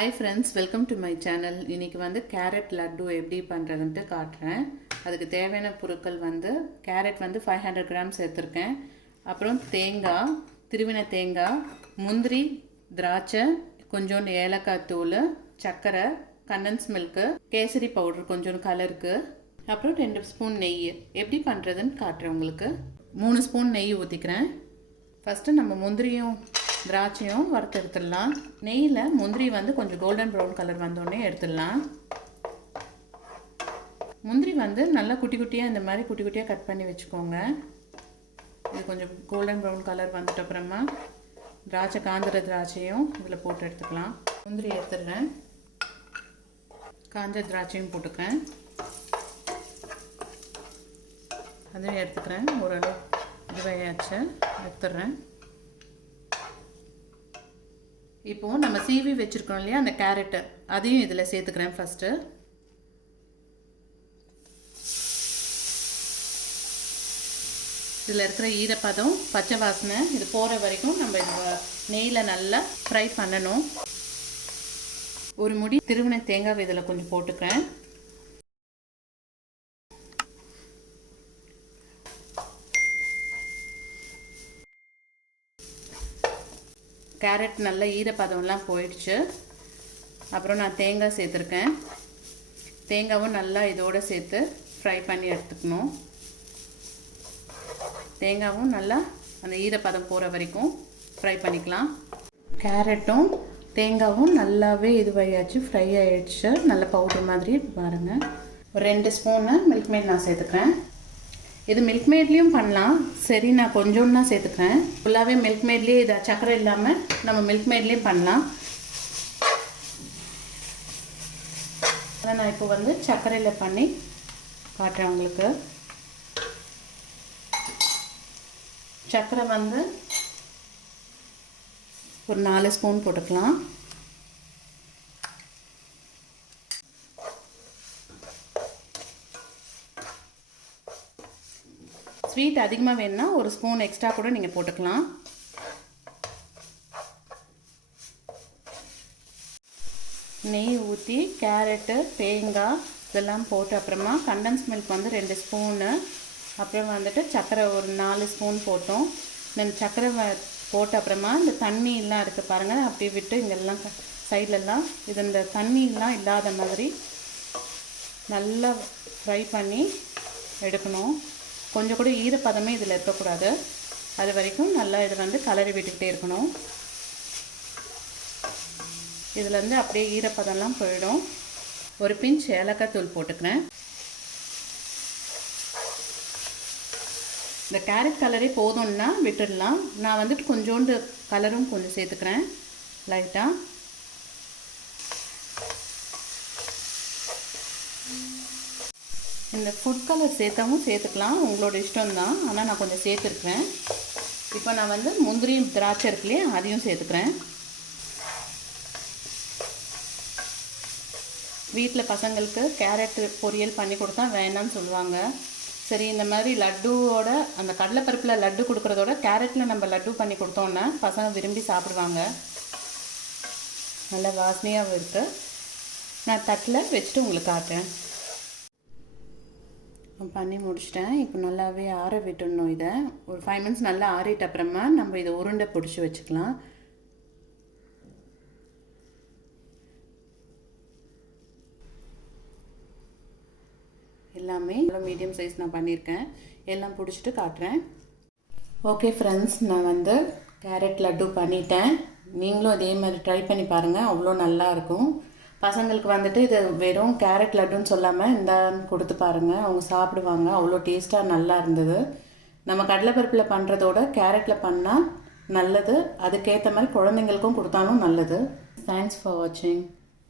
Hi friends, welcome to my channel. இன்றைக்கி வந்து carrot laddu எப்படி பண்ணுறதுன்ட்டு காட்டுறேன். அதுக்கு தேவையான பொருட்கள் வந்து கேரட் வந்து 500 கிராம் சேர்த்துருக்கேன். அப்புறம் தேங்காய், திருவின தேங்காய், முந்திரி, திராட்சை, கொஞ்சோண்டு ஏலக்காய் தூள், சர்க்கரை, கண்டன்ஸ் மில்க்கு, கேசரி பவுடர் கொஞ்சோண்டு கலருக்கு, அப்புறம் 2 ஸ்பூன் நெய். எப்படி பண்ணுறதுன்னு காட்டுறேன் உங்களுக்கு. 3 ஸ்பூன் நெய் ஊற்றிக்கிறேன். ஃபஸ்ட்டு நம்ம முந்திரியும் திராட்சையும் வறுத்து எடுத்துடலாம். நெய்யில் முந்திரி வந்து கொஞ்சம் கோல்டன் ப்ரௌன் கலர் வந்தோடனே எடுத்துடலாம். முந்திரி வந்து நல்லா குட்டி குட்டியாக இந்த மாதிரி குட்டி குட்டியாக கட் பண்ணி வச்சுக்கோங்க. இது கொஞ்சம் கோல்டன் ப்ரௌன் கலர் வந்துட்டு அப்புறமா திராட்சை, காஞ்ச திராட்சையும் இதில் போட்டு எடுத்துக்கலாம். முந்திரி எடுத்துடுறேன், காஞ்ச திராட்சையும் போட்டுக்கிறேன், அதையும் எடுத்துக்கிறேன். ஓரளவு இதுவாயாச்சு, எடுத்துடுறேன். இப்போது நம்ம சீவி வச்சுருக்கோம் இல்லையா அந்த கேரட்டு, அதையும் இதில் சேர்த்துக்கிறேன். ஃபஸ்ட்டு இதில் இருக்கிற ஈரப்பதம், பச்சை வாசனை இது போகிற வரைக்கும் நம்ம இது நெய்யில் நல்லா ஃப்ரை பண்ணணும். ஒரு முடி திருவின தேங்காய் இதில் கொஞ்சம் போட்டுக்கிறேன். கேரட் நல்ல ஈரப்பதம்லாம் போயிடுச்சு. அப்புறம் நான் தேங்காய் சேர்த்துருக்கேன். தேங்காவும் நல்லா இதோடு சேர்த்து ஃப்ரை பண்ணி எடுத்துக்கணும். தேங்காவும் நல்லா அந்த ஈரப்பதம் போகிற வரைக்கும் ஃப்ரை பண்ணிக்கலாம். கேரட்டும் தேங்காவும் நல்லாவே இதுவாயாச்சு, ஃப்ரை ஆகிடுச்சு. நல்ல பவுடர் மாதிரி பாருங்கள். ஒரு 2 ஸ்பூனு மில்க் மேட் நான் சேர்த்துக்கிறேன். இது மில்க் மேட்லேயும் பண்ணலாம். சரி, நான் கொஞ்சோன்னு தான் சேர்த்துக்கிறேன். ஃபுல்லாகவே மில்க் மேட்லேயே, இதை சக்கரை இல்லாமல் நம்ம மில்க் மேட்லேயும் பண்ணலாம். அதை நான் இப்போ வந்து சர்க்கரையில் பண்ணி காட்டுறேன் உங்களுக்கு. சர்க்கரை வந்து ஒரு 4 ஸ்பூன் போட்டுக்கலாம். ஸ்வீட் அதிகமாக வேணும்னா ஒரு ஸ்பூன் எக்ஸ்ட்ரா கூட நீங்கள் போட்டுக்கலாம். நெய் ஊற்றி கேரட்டு, தேங்காய் இதெல்லாம் போட்டு அப்புறமா கண்டன்ஸ் மில்க் வந்து 2 ஸ்பூனு, அப்புறம் வந்துட்டு சர்க்கரை ஒரு 4 ஸ்பூன் போட்டோம். இந்த சர்க்கரை போட்ட அப்புறமா இந்த தண்ணியெல்லாம் இருக்குது பாருங்கள், அப்படியே விட்டு இங்கெல்லாம் சைட்லலாம் இது இந்த தண்ணியெல்லாம் இல்லாத மாதிரி நல்லா ஃப்ரை பண்ணி எடுக்கணும். கொஞ்சம் கூட ஈரப்பதமே இதில் இருக்கக்கூடாது. அது வரைக்கும் நல்லா இது வந்து கலரி விட்டுக்கிட்டே இருக்கணும். இதுலேருந்து அப்படியே ஈரப்பதம்லாம் போயிடும். ஒரு பிஞ்ச் ஏலக்காய் தூள் போட்டுக்கிறேன். இந்த கேரட் கலரே போதும்னா விட்டுடலாம். நான் வந்துட்டு கொஞ்சோண்டு கலரும் கொஞ்சம் சேர்த்துக்கிறேன் லைட்டாக. இந்த ஃபுட் கலர் சேர்த்தவும் சேர்த்துக்கலாம், உங்களோட இஷ்டம்தான். ஆனால் நான் கொஞ்சம் சேர்த்துருக்குறேன். இப்போ நான் வந்து முந்திரி திராட்சை இருக்குல்லையே அதையும் சேர்த்துக்கிறேன். வீட்டில் பசங்களுக்கு கேரட் பொரியல் பண்ணி கொடுத்தா வேணான்னு சொல்லுவாங்க. சரி, இந்த மாதிரி லட்டுவோட அந்த கடலைப்பருப்பில் லட்டு கொடுக்குறதோட கேரட்டில் நம்ம லட்டு பண்ணி கொடுத்தோன்னா பசங்க விரும்பி சாப்பிடுவாங்க. நல்ல வாசனையாகவும் இருக்குது. நான் தட்டில் வச்சுட்டு உங்களுக்கு காட்டுறேன். பண்ணி முடிச்சிட்டேன். இப்போ நல்லாவே ஆற விட்டுடணும். இதை ஒரு 5 மினிட்ஸ் நல்லா ஆறிட்ட அப்புறமா நம்ம இதை உருண்டை பிடிச்சி வச்சுக்கலாம். எல்லாமே மீடியம் சைஸ் நான் பண்ணியிருக்கேன். எல்லாம் பிடிச்சிட்டு காட்டுறேன். ஓகே ஃப்ரெண்ட்ஸ், நான் வந்து கேரட் லட்டு பண்ணிட்டேன். நீங்களும் அதே மாதிரி ட்ரை பண்ணி பாருங்கள், அவ்வளோ நல்லாயிருக்கும். பசங்களுக்கு வந்துட்டு இது வெறும் கேரட் லட்டுன்னு சொல்லாமல் இந்தான்னு கொடுத்து பாருங்கள், அவங்க சாப்பிடுவாங்க. அவ்வளோ டேஸ்ட்டாக நல்லா இருந்தது. நம்ம கடலைப்பருப்பில் பண்ணுறதோட கேரட்டில் பண்ணால் நல்லது. அதுக்கேற்ற மாதிரி குழந்தைங்களுக்கும் கொடுத்தாலும் நல்லது. தேங்க்ஸ் ஃபார் வாட்சிங்.